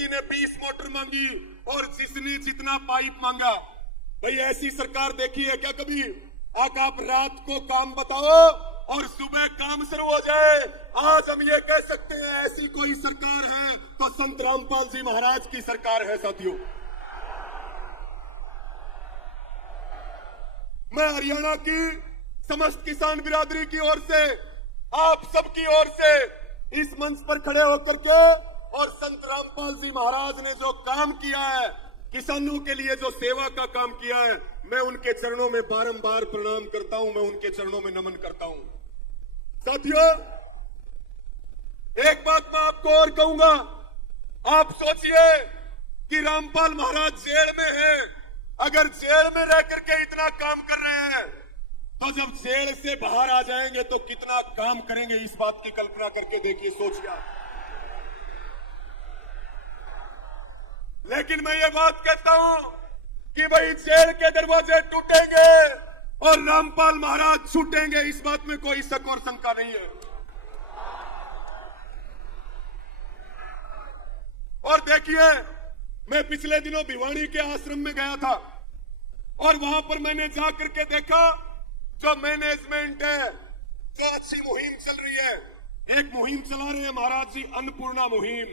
किसी ने 20 मोटर मांगी और जिसने जितना पाइप मांगा। भाई ऐसी सरकार देखी है क्या कभी? आप रात को काम बताओ और सुबह काम शुरू हो जाए। आज हम ये कह सकते हैं ऐसी कोई सरकार है तो संत रामपाल जी महाराज की सरकार है। साथियों, मैं हरियाणा की समस्त किसान बिरादरी की ओर से, आप सबकी ओर से इस मंच पर खड़े होकर के और संत रामपाल जी महाराज ने जो काम किया है, किसानों के लिए जो सेवा का काम किया है, मैं उनके चरणों में बारंबार प्रणाम करता हूं, मैं उनके चरणों में नमन करता हूं। साथियों, एक बात मैं आपको और कहूंगा। आप सोचिए कि रामपाल महाराज जेल में हैं। अगर जेल में रह करके इतना काम कर रहे हैं तो जब जेल से बाहर आ जाएंगे तो कितना काम करेंगे, इस बात की कल्पना करके देखिए, सोचिए। लेकिन मैं ये बात कहता हूं कि भाई जेल के दरवाजे टूटेंगे और रामपाल महाराज छूटेंगे, इस बात में कोई शक और शंका नहीं है। और देखिए, मैं पिछले दिनों भिवाड़ी के आश्रम में गया था और वहां पर मैंने जाकर के देखा जो मैनेजमेंट है, जो अच्छी मुहिम चल रही है। एक मुहिम चला रहे हैं महाराज जी, अन्नपूर्णा मुहिम।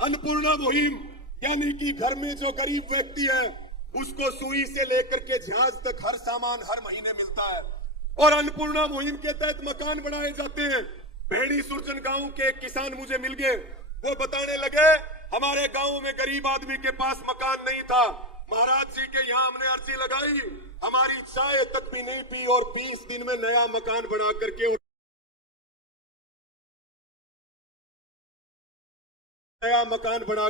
अन्नपूर्णा मुहिम यानी कि घर में जो गरीब व्यक्ति है उसको सुई से लेकर के झांझ तक हर सामान हर महीने मिलता है। और अन्नपूर्णा मुहिम के तहत मकान बनाए जाते हैं। भेड़ी सुरजन गांव के एक किसान मुझे मिल गए, वो बताने लगे हमारे गांव में गरीब आदमी के पास मकान नहीं था, महाराज जी के यहाँ हमने अर्जी लगाई, हमारी चाय तक भी नहीं पी और 20 दिन में नया मकान बना करके नया मकान बना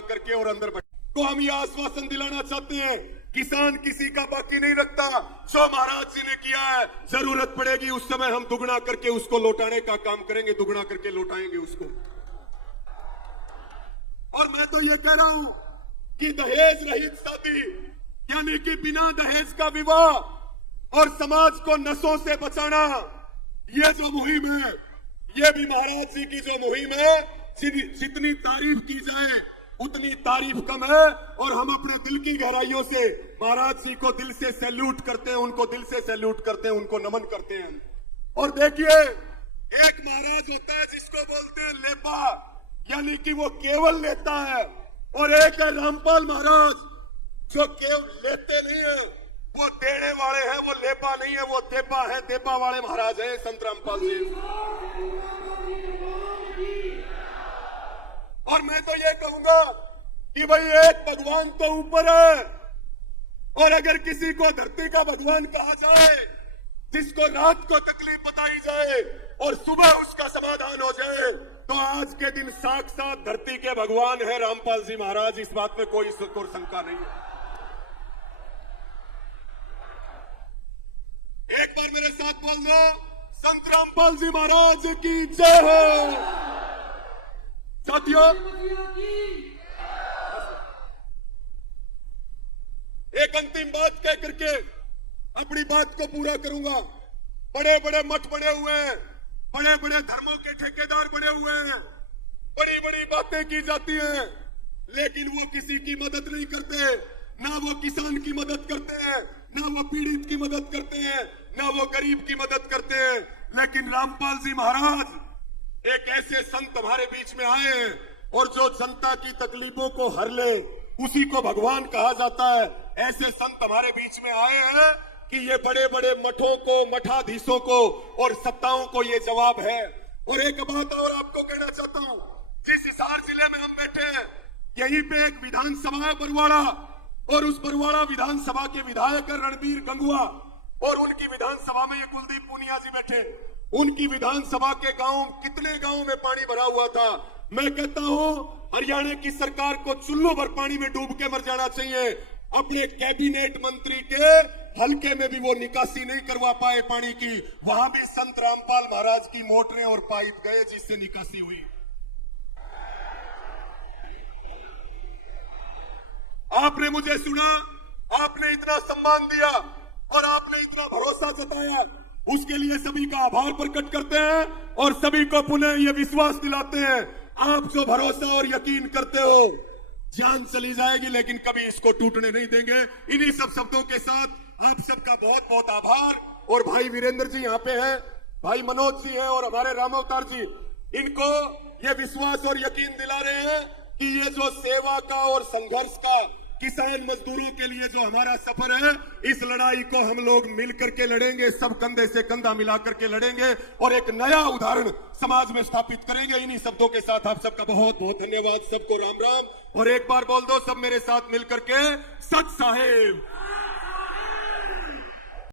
करके और अंदर बैठ। तो हम ये आश्वासन दिलाना चाहते हैं, किसान किसी का बाकी नहीं रखता। जो महाराज जी ने किया है, जरूरत पड़ेगी उस समय हम दुगना करके उसको लौटाने का काम करेंगे, दुगना करके लौटाएंगे उसको। और मैं तो ये कह रहा हूं कि दहेज रहित शादी यानी कि बिना दहेज का विवाह और समाज को नशों से बचाना, ये जो मुहिम है, ये भी महाराज जी की जो मुहिम है, जितनी तारीफ की जाए उतनी तारीफ कम है। और हम अपने दिल की गहराइयों से महाराज जी को दिल से सैल्यूट करते हैं, उनको दिल से सैल्यूट करते हैं, उनको नमन करते हैं। और देखिए, एक महाराज होता है जिसको बोलते हैं लेपा, यानी कि वो केवल लेता है, और एक है रामपाल महाराज जो केवल लेते नहीं है, वो देने वाले हैं। वो लेपा नहीं है, वो देपा है, देपा वाले महाराज है संत रामपाल जी। और मैं तो ये कहूंगा कि भाई एक भगवान तो ऊपर है, और अगर किसी को धरती का भगवान कहा जाए, जिसको रात को तकलीफ बताई जाए और सुबह उसका समाधान हो जाए, तो आज के दिन साक्षात धरती के भगवान है रामपाल जी महाराज, इस बात में कोई शक और शंका नहीं है। एक बार मेरे साथ बोल दो, संत रामपाल जी महाराज की जय हो। साथियों, एक अंतिम बात कह करके अपनी बात को पूरा करूंगा। बड़े बड़े मठ बने हुए हैं, बड़े बड़े धर्मों के ठेकेदार बने हुए हैं, बड़ी बड़ी बातें की जाती हैं, लेकिन वो किसी की मदद नहीं करते। ना वो किसान की मदद करते हैं, ना वो पीड़ित की मदद करते हैं, ना वो गरीब की मदद करते हैं। लेकिन रामपाल जी महाराज एक ऐसे संत हमारे बीच में आए और जो जनता की तकलीफों को हर ले, उसी को भगवान कहा जाता है। ऐसे संत हमारे बीच में आए हैं कि ये बड़े बड़े मठों को, मठाधीशों को और सत्ताओं को ये जवाब है। और एक बात और आपको कहना चाहता हूं, जिस हिसार जिले में हम बैठे हैं, यहीं पे एक विधानसभा है बरवाड़ा, और उस बरवाड़ा विधानसभा के विधायक है रणबीर गंगुआ, और उनकी विधानसभा में ये कुलदीप पूनिया जी बैठे। उनकी विधानसभा के गांव, कितने गांव में पानी भरा हुआ था। मैं कहता हूं हरियाणा की सरकार को चुल्लू भर पानी में डूब के मर जाना चाहिए। अपने कैबिनेट मंत्री के हल्के में भी वो निकासी नहीं करवा पाए पानी की, वहां भी संत रामपाल महाराज की मोटरें और पाइप गए जिससे निकासी हुई। आपने मुझे सुना, आपने इतना सम्मान दिया और आपने इतना भरोसा विश्वास जताया, उसके लिए सभी का आभार प्रकट करते हैं और सभी को पुनः ये विश्वास दिलाते हैं, आप जो भरोसा और यकीन करते हो, जान चली जाएगी लेकिन कभी इसको टूटने नहीं देंगे। इन्हीं सब शब्दों के साथ आप सबका बहुत बहुत आभार। और भाई वीरेंद्र जी यहाँ पे हैं, भाई मनोज जी हैं और हमारे राम अवतार जी, इनको ये विश्वास और यकीन दिला रहे हैं कि ये जो सेवा का और संघर्ष का किसान मजदूरों के लिए जो हमारा सफर है, इस लड़ाई को हम लोग मिलकर के लड़ेंगे, सब कंधे से कंधा मिलाकर के लड़ेंगे और एक नया उदाहरण समाज में स्थापित करेंगे। इन्हीं शब्दों के साथ आप सबका बहुत बहुत धन्यवाद, सबको राम राम। और एक बार बोल दो सब मेरे साथ मिलकर के, सच साहेब।